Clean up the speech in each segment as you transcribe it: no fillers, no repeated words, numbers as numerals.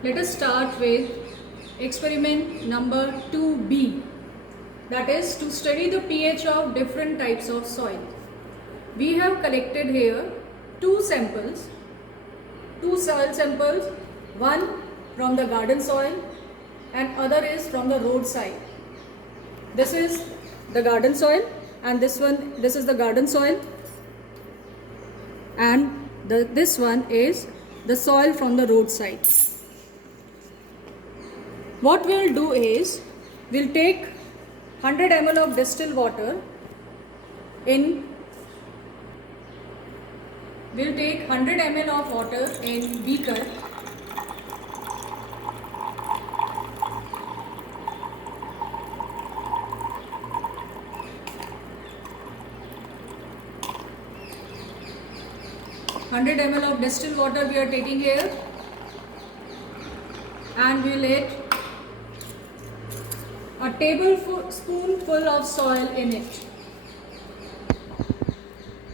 Let us start with experiment number 2B, that is to study the pH of different types of soil. We have collected here two samples, two soil samples, one from the garden soil and other is from the roadside. This is the garden soil and this is the garden soil, and this one is the soil from the roadside. What we'll do is we'll take 100 ml of distilled water in 100 ml of water in beaker. Hundred ml of distilled water we are taking here, and we'll add a tablespoonful of soil in it.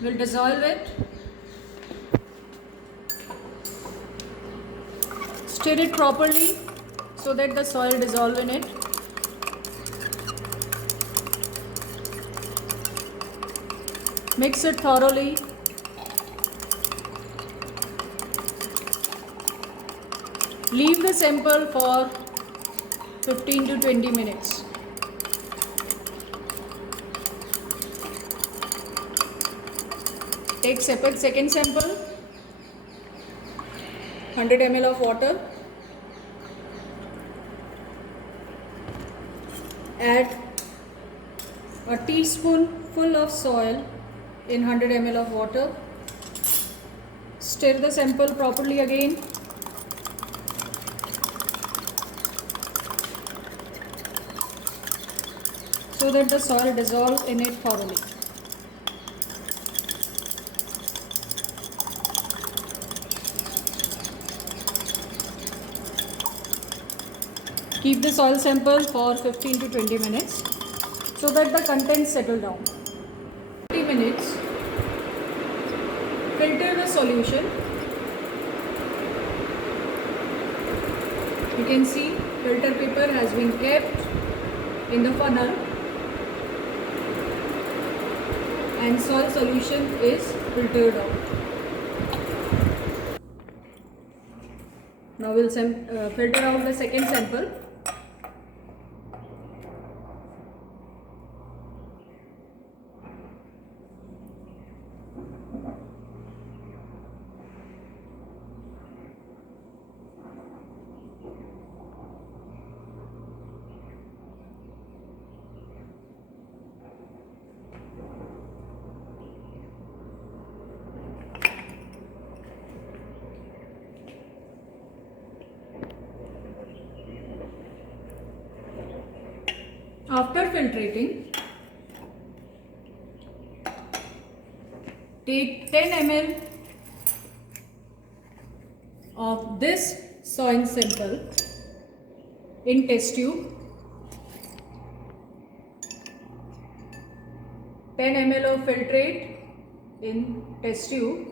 We'll dissolve it, stir it properly so that the soil dissolve in it. Mix it thoroughly. Leave the sample for 15 to 20 minutes. Take second sample, 100 ml of water. Add a teaspoonful of soil in 100 ml of water. Stir the sample properly again. So that the soil dissolves in it thoroughly. Keep the soil sample for 15 to 20 minutes so that the contents settle down. 20 minutes. Filter the solution. You can see filter paper has been kept in the funnel and soil solution is filtered out. Now we'll filter out the second sample. After filtrating, take 10 ml of this soil sample in test tube, 10 ml of filtrate in test tube,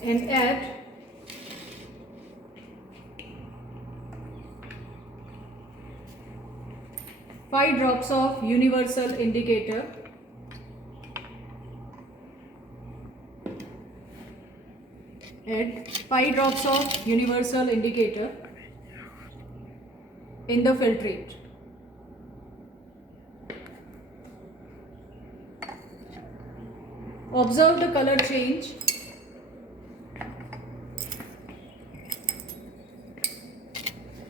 and add 5 drops of universal indicator. Add 5 drops of universal indicator in the filtrate. Observe the color change.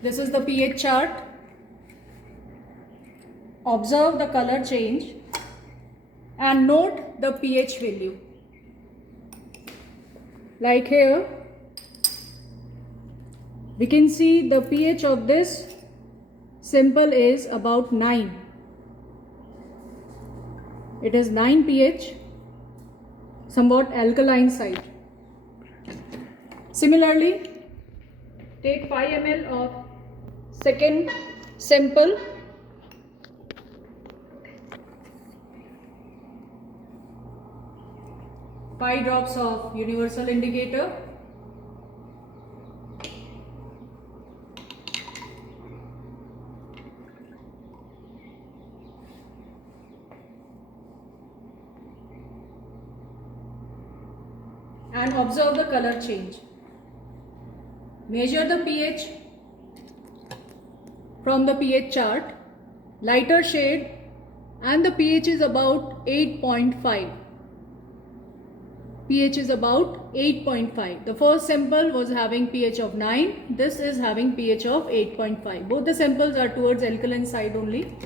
This is the pH chart. Observe the color change and note the pH value. Like here, we can see the pH of this sample is about 9. It is 9 pH, somewhat alkaline side. Similarly, take 5 ml of second sample. Five drops of universal indicator and observe the color change. Measure the pH from the pH chart. Lighter shade and the pH is about 8.5. pH is about 8.5. The first sample was having pH of 9. This is having pH of 8.5. Both the samples are towards alkaline side only.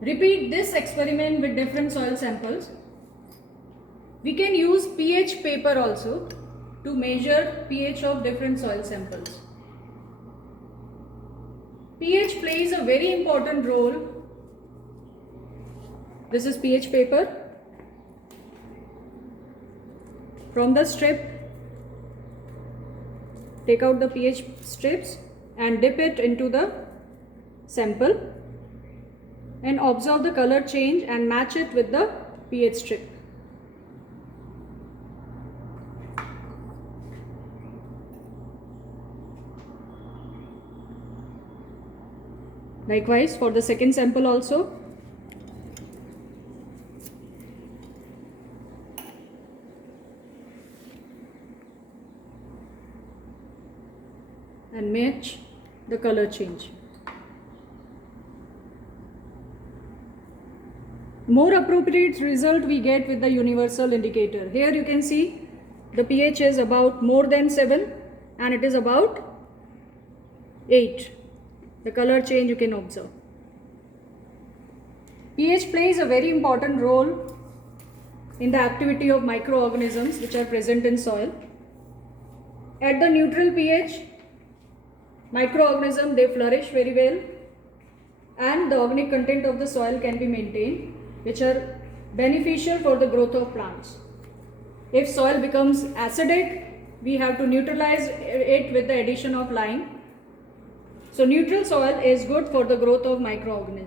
Repeat this experiment with different soil samples. We can use pH paper also to measure pH of different soil samples. pH plays a very important role. This is pH paper. From the strip, take out the pH strips and dip it into the sample and observe the color change and match it with the pH strip. Likewise for the second sample also. And match the color change. More appropriate result we get with the universal indicator. Here you can see the pH is about more than 7 and it is about 8. The color change you can observe. pH plays a very important role in the activity of microorganisms which are present in soil. At the neutral pH, microorganisms, they flourish very well and the organic content of the soil can be maintained, which are beneficial for the growth of plants. If soil becomes acidic, we have to neutralize it with the addition of lime. So neutral soil is good for the growth of microorganisms.